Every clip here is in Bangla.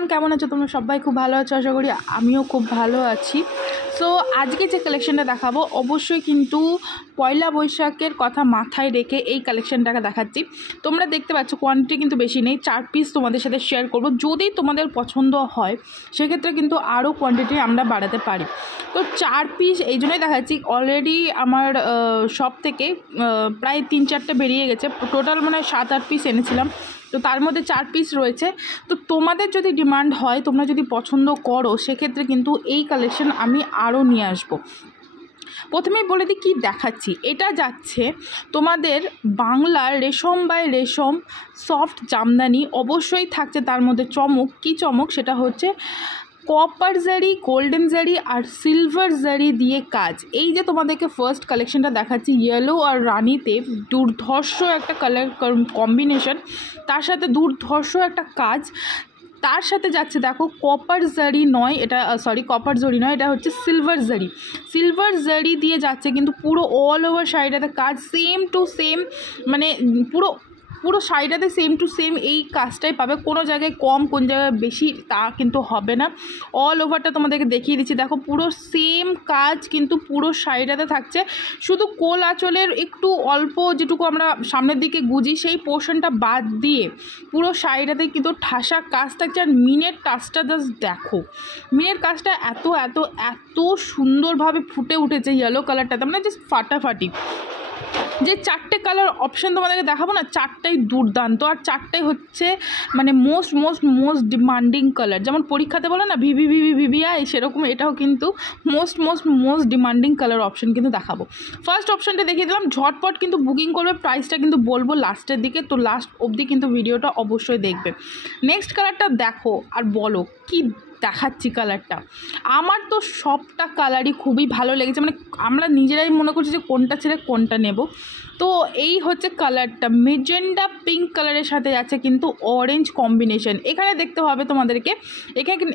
এভরিওয়ান, কেমন আছো তোমরা? সবাই খুব ভালো আছো আশা করি। আমিও খুব ভালো আছি। সো আজকে যে কালেকশনটা দেখাবো অবশ্যই কিন্তু পয়লা বৈশাখের কথা মাথায় রেখে এই কালেকশনটাকে দেখাচ্ছি। তোমরা দেখতে পাচ্ছ কোয়ান্টিটি কিন্তু বেশি নেই, 4 পিস তোমাদের সাথে শেয়ার করব। যদি তোমাদের পছন্দ হয় সেক্ষেত্রে কিন্তু আরও কোয়ান্টিটি আমরা বাড়াতে পারি। তো 4 পিস এই জন্যই দেখাচ্ছি। অলরেডি আমার শপ থেকে প্রায় 3-4টে বেরিয়ে গেছে। টোটাল মানে 7-8 পিস এনেছিলাম, তো তার মধ্যে 4 পিস রয়েছে। তো তোমাদের যদি ডিমান্ড হয়, তোমরা যদি পছন্দ করো, সেক্ষেত্রে কিন্তু এই কালেকশন আমি আরও নিয়ে আসবো। প্রথমেই বলে দিই কী দেখাচ্ছি। এটা যাচ্ছে তোমাদের বাংলার রেশম বাই রেশম সফট জামদানি। অবশ্যই থাকছে তার মধ্যে চমক। কী চমক? সেটা হচ্ছে কপার জারি, গোল্ডেন জারি আর সিলভার জারি দিয়ে কাজ। এই যে তোমাদেরকে ফার্স্ট কালেকশনটা দেখাচ্ছি, ইয়েলো আর রানিতে দুর্ধর্ষ একটা কালার কম্বিনেশন, তার সাথে দুর্ধর্ষ একটা কাজ। তার সাথে যাচ্ছে দেখো কপার জারি নয়, এটা কপার জরি নয়, এটা হচ্ছে সিলভার জারি। সিলভার জারি দিয়ে যাচ্ছে কিন্তু পুরো অল ওভার শাড়িটাতে কাজ সেম টু সেম, মানে পুরো শাড়িটাতে সেম টু সেম এই কাজটাই পাবে। কোনো জায়গায় কম, কোন জায়গায় বেশি তা কিন্তু হবে না। অল ওভারটা তোমাদেরকে দেখিয়ে দিচ্ছি। দেখো পুরো সেম কাজ কিন্তু পুরো শাড়িটাতে থাকছে। শুধু কোল আঁচলের একটু অল্প যেটুকু আমরা সামনের দিকে গুজি, সেই পোর্শনটা বাদ দিয়ে পুরো শাড়িটাতে কিন্তু ঠাসা কাজ থাকছে। আর মিনের কাজটা জাস্ট দেখো, মিনের কাজটা এত এত এত সুন্দরভাবে ফুটে উঠেছে ইয়েলো কালারটাতে, মানে জাস্ট ফাটাফাটি। যে 4টে কালার অপশান তোমাদেরকে দেখাবো না, 4টাই দুর্দান্ত। আর 4টাই হচ্ছে মানে মোস্ট ডিমান্ডিং কালার। যেমন পরীক্ষাতে বলো না ভিভিআই, সেরকম এটাও কিন্তু মোস্ট ডিমান্ডিং কালার অপশান কিন্তু দেখাবো। ফার্স্ট অপশানটা দেখিয়ে দিলাম, ঝটপট কিন্তু বুকিং করবে। প্রাইসটা কিন্তু বলবো লাস্টের দিকে, তো লাস্ট অবধি কিন্তু ভিডিওটা অবশ্যই দেখবে। নেক্সট কালারটা দেখো আর বলো কি দেখাচ্ছি কালারটা। আমার তো সবটা কালারই খুবই ভালো লেগেছে, মানে আমরা নিজেরাই মনে করছি যে কোনটা ছেড়ে কোনটা নেব। তো এই হচ্ছে কালারটা, মেজেন্ডা পিঙ্ক কালারের সাথে যাচ্ছে কিন্তু অরেঞ্জ কম্বিনেশন। এখানে দেখতে হবে তোমাদেরকে,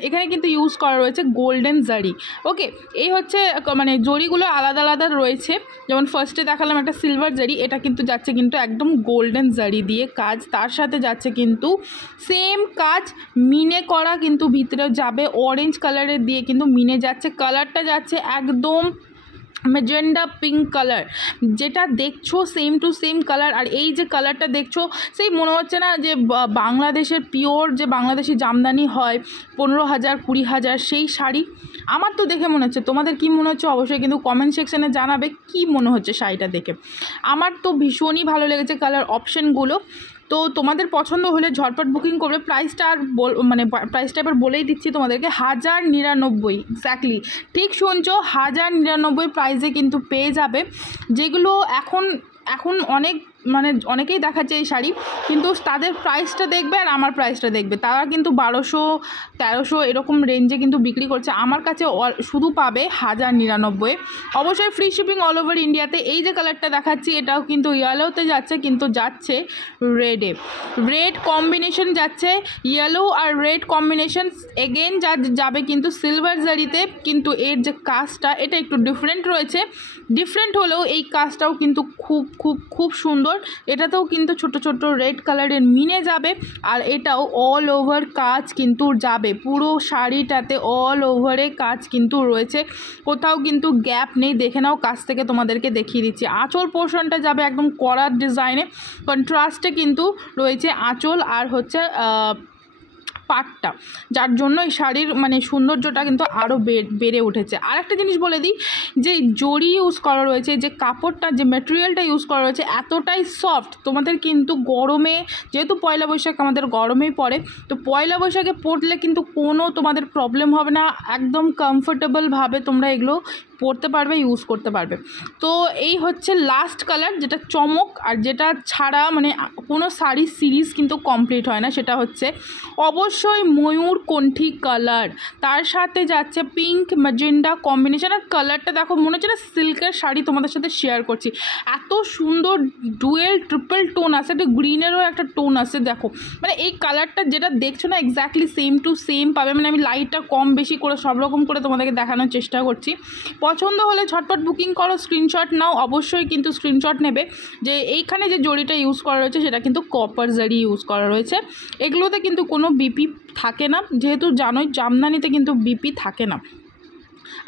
এখানে কিন্তু ইউজ করা রয়েছে গোল্ডেন জারি। ওকে, এই হচ্ছে মানে জরিগুলো আলাদা আলাদা রয়েছে। যেমন ফার্স্টে দেখালাম একটা সিলভার জারি, এটা কিন্তু যাচ্ছে কিন্তু একদম গোল্ডেন জারি দিয়ে কাজ। তার সাথে যাচ্ছে কিন্তু সেম কাজ মিনে করা, কিন্তু ভিতরে যাবে অরেঞ্জ কালারের দিয়ে কিন্তু মিনে যাচ্ছে। কালারটা যাচ্ছে একদম মেজেন্ডা পিঙ্ক কালার, যেটা দেখছো সেম টু সেম কালার। আর এই যে কালারটা দেখছো, সেই মনে হচ্ছে না যে বাংলাদেশের পিওর যে বাংলাদেশি জামদানি হয় 15,000 20,000 সেই শাড়ি? আমার তো দেখে মনে হচ্ছে। তোমাদের কি মনে হচ্ছে অবশ্যই কিন্তু কমেন্ট সেকশানে জানাবে কি মনে হচ্ছে শাড়িটা দেখে। আমার তো ভীষণই ভালো লেগেছে কালার অপশানগুলো। তো তোমাদের পছন্দ হলে ঝটপট বুকিং করবে। প্রাইসটা আর মানে প্রাইসটা এবার বলেই দিচ্ছি তোমাদেরকে, 1099। এক্স্যাক্টলি ঠিক শুনছো, 1099 প্রাইসে কিন্তু পেয়ে যাবে। যেগুলো এখন অনেকেই দেখাচ্ছে এই শাড়ি, কিন্তু তাদের প্রাইসটা দেখবে আর আমার প্রাইসটা দেখবে, তারা কিন্তু 1200-1300 এরকম রেঞ্জে কিন্তু বিক্রি করছে। আমার কাছে শুধু পাবে 1099। অবশ্যই ফ্রি শিপিং অল ওভার ইন্ডিয়াতে। এই যে কালারটা দেখাচ্ছি, এটাও কিন্তু ইয়েলোতে যাচ্ছে, কিন্তু যাচ্ছে রেডে। রেড কম্বিনেশন যাচ্ছে, ইয়েলো আর রেড কম্বিনেশন এগেন যাবে কিন্তু সিলভার জারিতে। কিন্তু এর যে কাজটা, এটা একটু ডিফারেন্ট রয়েছে। ডিফারেন্ট হলেও এই কাজটাও কিন্তু খুব সুন্দর। এটাতেও কিন্তু ছোট ছোট রেড কালারের মিনে যাবে। আর এটাও অল ওভার কাজ কিন্তু যাবে, পুরো শাড়িটাতে অল ওভারে কাজ কিন্তু রয়েছে, কোথাও কিন্তু গ্যাপ নেই। দেখে নাও, কাছ থেকে তোমাদেরকে দেখিয়ে দিচ্ছি। আঁচল পোর্শনটা যাবে একদম করার ডিজাইনে, কন্ট্রাস্টে কিন্তু রয়েছে আঁচল আর হচ্ছে পাটটা, যার জন্য এই শাড়ির মানে সৌন্দর্যটা কিন্তু আরও বেড়ে উঠেছে। আর একটা জিনিস বলে দিই, যে জরি ইউজ করা রয়েছে, যে কাপড়টা, যে ম্যাটেরিয়ালটা ইউজ করা রয়েছে এতটাই সফট, তোমাদের কিন্তু গরমে, যেহেতু পয়লা বৈশাখ আমাদের গরমেই পড়ে, তো পয়লা বৈশাখে পরলে কিন্তু কোনো তোমাদের প্রবলেম হবে না। একদম কমফোর্টেবলভাবে তোমরা এগুলো পরতে পারবে, ইউজ করতে পারবে। তো এই হচ্ছে লাস্ট কালার, যেটা চমক আর যেটা ছাড়া মানে কোনো শাড়ির সিরিজ কিন্তু কমপ্লিট হয় না। সেটা হচ্ছে অবশ্যই ময়ূর কণ্ঠী কালার, তার সাথে যাচ্ছে পিঙ্ক ম্যাজেন্ডা কম্বিনেশন। আর কালারটা দেখো, মনে হচ্ছে না সিল্কের শাড়ি তোমাদের সাথে শেয়ার করছি। এত সুন্দর ডুয়েল ট্রিপল টোন আছে, একটা গ্রিনেরও একটা টোন আছে। দেখো মানে এই কালারটা যেটা দেখছো না, এক্স্যাক্টলি সেম টু সেম পাবে। মানে আমি লাইটটা কম বেশি করে সব রকম করে তোমাদেরকে দেখানোর চেষ্টা করছি। পছন্দ হলে ঝটপট বুকিং করো, স্ক্রিনশট নাও, অবশ্যই কিন্তু স্ক্রিনশট নেবে যে এইখানে যে জড়িটা ইউজ করা রয়েছে সেটা কিন্তু কপার জারি ইউজ করা রয়েছে। এগুলোতে কিন্তু কোনো বিপি থাকে না, যেহেতু জানোই জামদানিতে কিন্তু বিপি থাকে না।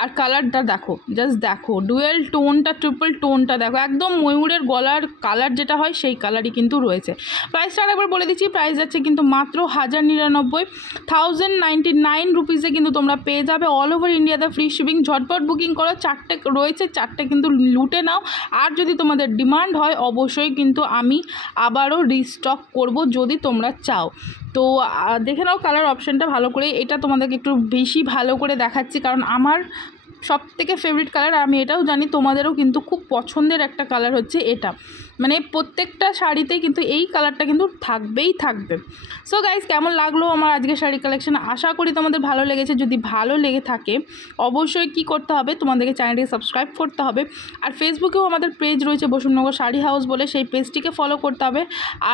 আর কালারটা দেখো, জাস্ট দেখো, ডুয়েল টোনটা, ট্রিপল টোনটা দেখো, একদম ময়ূরের গলার কালার যেটা হয় সেই কালারই কিন্তু রয়েছে। প্রাইসটা আরেকবার বলে দিচ্ছি, প্রাইস যাচ্ছে কিন্তু মাত্র 1099, 1099 রুপিসে কিন্তু তোমরা পেয়ে যাবে অল ওভার ইন্ডিয়াতে ফ্রি শিপিং। ঝটপট বুকিং করো, 4টে রয়েছে, 4টে কিন্তু লুটে নাও। আর যদি তোমাদের ডিমান্ড হয় অবশ্যই কিন্তু আমি আবারও রিস্টক করব যদি তোমরা চাও। তো দেখে নাও কালার অপশানটা ভালো করে, এটা তোমাদেরকে একটু বেশি ভালো করে দেখাচ্ছি কারণ আমার সব থেকে ফেভারিট কালার, আমি এটাও জানি তোমাদেরও কিন্তু খুব পছন্দের একটা কালার হচ্ছে এটা, মানে প্রত্যেকটা শাড়িতে কিন্তু এই কালারটা কিন্তু থাকবেই থাকবে। সো গাইজ, কেমন লাগলো আমার আজকের শাড়ি কালেকশন? আশা করি তোমাদের ভালো লেগেছে। যদি ভালো লেগে থাকে অবশ্যই কি করতে হবে, তোমাদেরকে চ্যানেলটিকে সাবস্ক্রাইব করতে হবে। আর ফেসবুকেও আমাদের পেজ রয়েছে বসুননগর শাড়ি হাউস বলে, সেই পেজটিকে ফলো করতে হবে।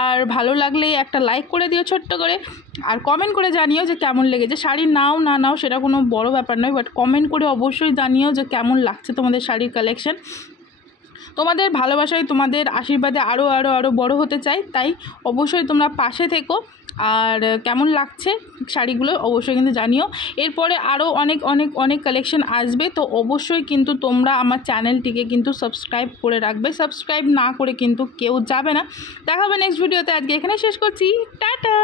আর ভালো লাগলে একটা লাইক করে দিও ছোট্ট করে, আর কমেন্ট করে জানিও যে কেমন লেগেছে। শাড়ি নাও না নাও সেটা কোনো বড় ব্যাপার নয়, বাট কমেন্ট করে অবশ্যই জানিও যে কেমন লাগছে তোমাদের শাড়ির কালেকশন। তোমাদের ভালোবাসায়, তোমাদের আশীর্বাদে আরও আরও আরও বড় হতে চাই, তাই অবশ্যই তোমরা পাশে থেকো। আর কেমন লাগছে শাড়িগুলো অবশ্যই কিন্তু জানিও। এরপরে আরও অনেক অনেক অনেক কালেকশন আসবে, তো অবশ্যই কিন্তু তোমরা আমার চ্যানেলটিকে কিন্তু সাবস্ক্রাইব করে রাখবে। সাবস্ক্রাইব না করে কিন্তু কেউ যাবে না। দেখা হবে নেক্সট ভিডিওতে। আজকে এখানে শেষ করছি, টাটা।